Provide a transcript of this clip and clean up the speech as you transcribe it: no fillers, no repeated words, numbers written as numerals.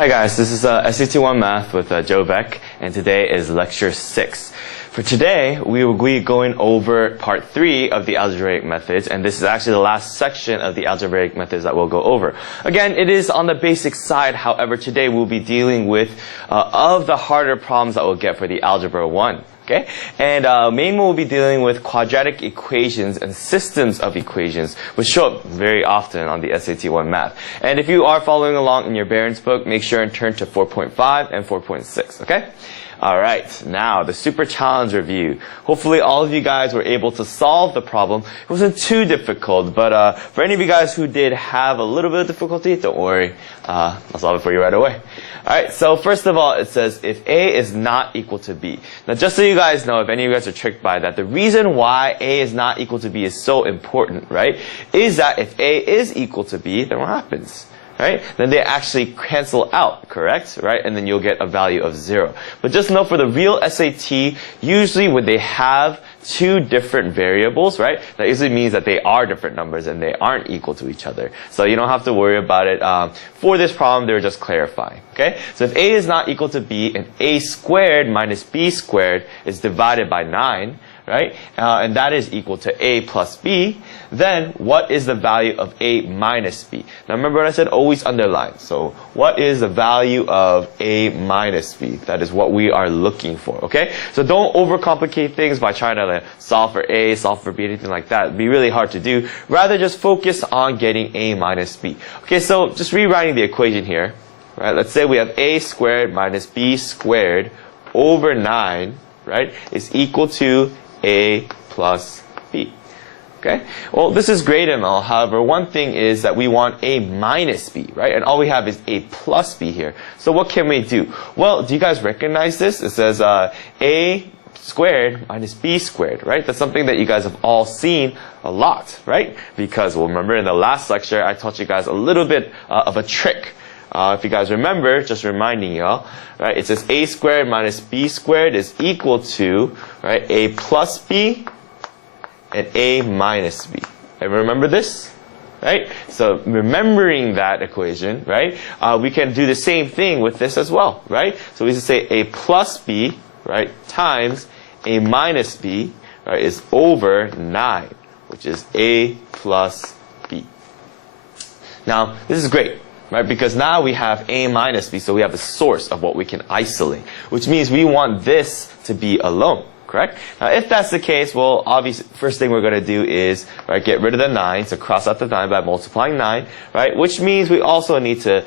Hi guys, this is SAT1 Math with Joe Beck, and today is lecture 6. For today, we will be going over part 3 of the algebraic methods, and this is actually the last section of the algebraic methods that we'll go over. Again, it is on the basic side, however, today we'll be dealing with of the harder problems that we'll get for the Algebra 1. Okay? And mainly we'll be dealing with quadratic equations and systems of equations, which show up very often on the SAT1 Math. And if you are following along in your Barron's book, make sure and turn to 4.5 and 4.6, okay? Alright, now the super challenge review. Hopefully all of you guys were able to solve the problem. It wasn't too difficult, but for any of you guys who did have a little bit of difficulty, don't worry, I'll solve it for you right away. Alright, so first of all, it says if A is not equal to B. Now just so you guys know, if any of you guys are tricked by that, the reason why A is not equal to B is so important, right, is that if A is equal to B, then what happens? Right? Then they actually cancel out, correct? Right? And then you'll get a value of 0. But just know for the real SAT, usually when they have two different variables, right, that usually means that they are different numbers and they aren't equal to each other. So you don't have to worry about it. For this problem, they're just clarifying. Okay? So if A is not equal to B and A squared minus B squared is divided by 9, right? And that is equal to A plus B, then what is the value of A minus B? Now remember what I said, always underline. So what is the value of A minus B? That is what we are looking for, okay? So don't overcomplicate things by trying to solve for A, solve for B, anything like that. It'd be really hard to do. Rather just focus on getting A minus B. Okay, so just rewriting the equation here, right? Let's say we have A squared minus B squared over 9, right, is equal to A plus B. Okay? Well, this is great and all. However, one thing is that we want A minus B, right? And all we have is A plus B here. So what can we do? Well, do you guys recognize this? It says A squared minus B squared, right? That's something that you guys have all seen a lot, right? Because, well, remember in the last lecture, I taught you guys a little bit of a trick. If you guys remember, just reminding y'all, right, it says A squared minus B squared is equal to, right, A plus B and A minus B. Everyone remember this? Right? So remembering that equation, right, we can do the same thing with this as well, right? So we just say A plus B, right, times A minus B, right, is over 9, which is A plus B. Now, this is great. Right, because now we have A minus B, so we have a source of what we can isolate, which means we want this to be alone, correct? Now, if that's the case, well, obviously, first thing we're going to do is, right, get rid of the 9, so cross out the 9 by multiplying 9, right, which means we also need to